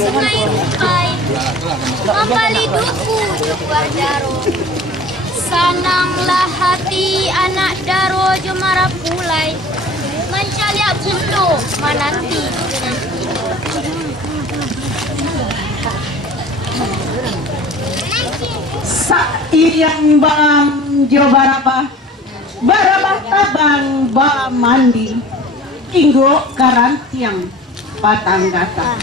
sungai Rupai, mambaliduku jubar daro. Sananglah hati anak daro jomara pulai, mencaliak bundo mananti. Saiyang bang jo barabah tabang ba mandi kinggo karantiang patang gata.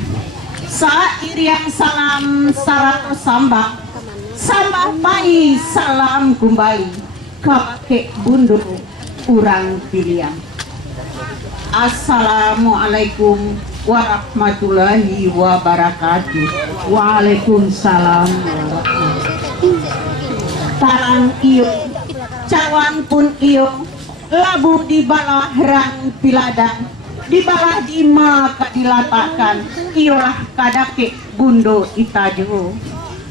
Saiyang salam sarato sambang sambah pai salam kembali kakek bundo urang pilihan. Assalamualaikum warahmatullahi wabarakatuh. Waalaikumsalam tarang iyo cawan pun iyo labu di balah rang piladang di balah dima kadilatakan iyolah kadake bundo itajo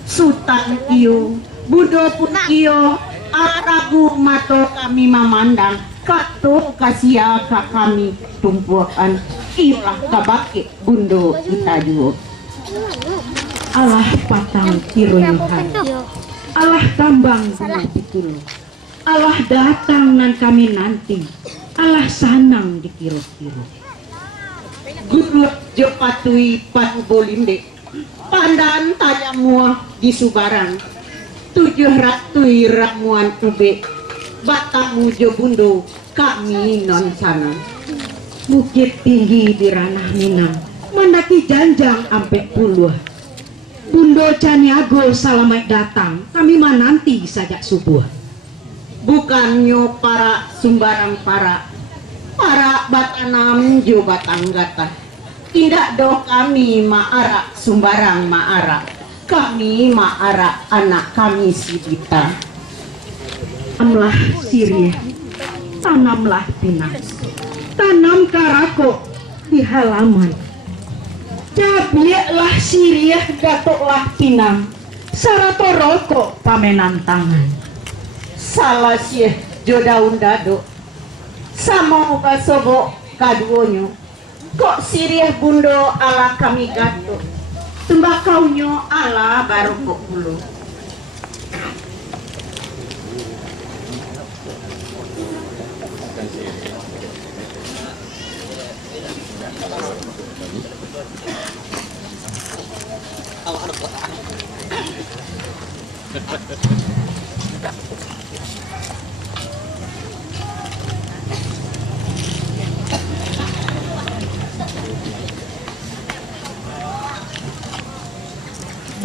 sultan iyo bundo pun iyo aragu mato kami memandang kato kasia ka kami tumpuan iyolah kabake bundo itajo. Allah patang kiruyuhan, Allah tambang pikir, Allah datang nan kami nanti, Allah sanang dikiro-kiro. Guru jo patui patu bolinde, pandan tanya muah di Subarang, 700 ramuan ube, batamu jo bundo kami non sana. Bukit tinggi di ranah Minang, mendaki janjang ampe puluh. Bundo Caniago salamai datang, kami menanti sajak subuh. Bukannya para Sumbarang para batanam jo batang gata. Tidak doh kami maara Sumbarang maara, kami maara anak kami Sidita. Tanamlah sirih, tanamlah pinang, tanam karako di halaman. Cabiaklah sirih, datoklah pinang, sarato rokok pamenan tangan. Salah sih jo daun dado, sama muka sobo kaduonyo. Kok sirih bundo ala kami gato, tembakaunyo ala baru kok bulu.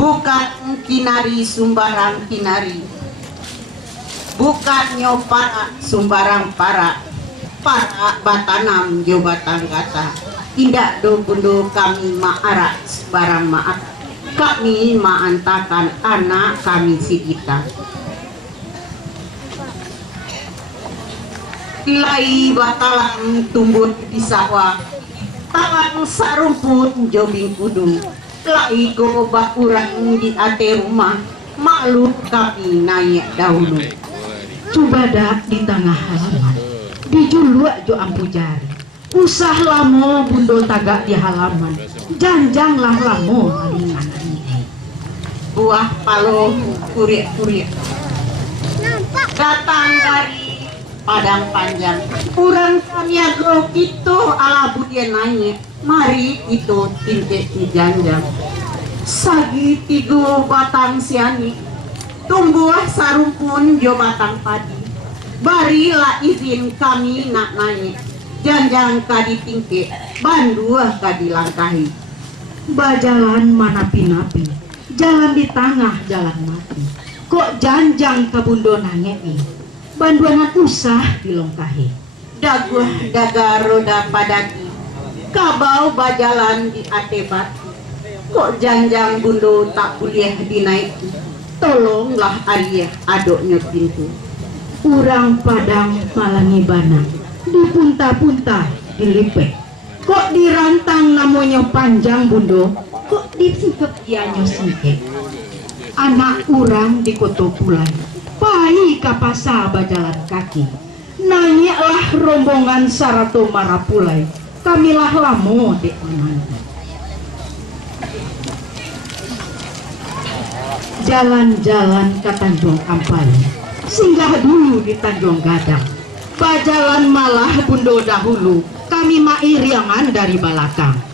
Bukan kinari Sumbarang kinari, bukan nyopara Sumbarang para batanam jo batang gata. Tidak do bundo kami maara Sumbarang maat, kami maantakan anak kami Sidita. Lai batalang tumbuh di sawah, talang sarumput jobing kudu. Lai gobak urang di ate rumah, maklum kami naik dahulu. Coba dak di tengah halaman, di julua jo ampu jari. Usah lamo bundo tagak di halaman, janjanglah lamo malingan ini. Buah palo kurik-kurik, datang dari padang panjang. Urang kami agro itu ala budian naik. Mari itu tinte di janjang. Sagi tigo batang siani, tumbuh sarumpun jo batang padi. Barilah izin kami nak naik, janjang kadi tingke, banduah kadi langkahi. Bajalan manapi-napi, jalan di tengah jalan mati. Kok janjang kabundo nangei, banduangan usah dilongkahi. Daguah daga roda padaki, kabau bajalan di ate batu. Kok janjang bundo tak boleh dinaiki, tolonglah ayah adoknya pintu. Urang padang malangi bana, di punta-punta dilipet. Kok dirantang namanya panjang bundo, kok disikep ianyo singkek. Anak urang di koto pulan, pai kapasa bajalan kaki. Nanyaklah rombongan sarato marapulai, kamilah lamo dek mananda. Jalan-jalan ke Tanjung Ampali, singgah dulu di Tanjung Gadang. Bajalan malah bundo dahulu, kami mairiangan dari balakang.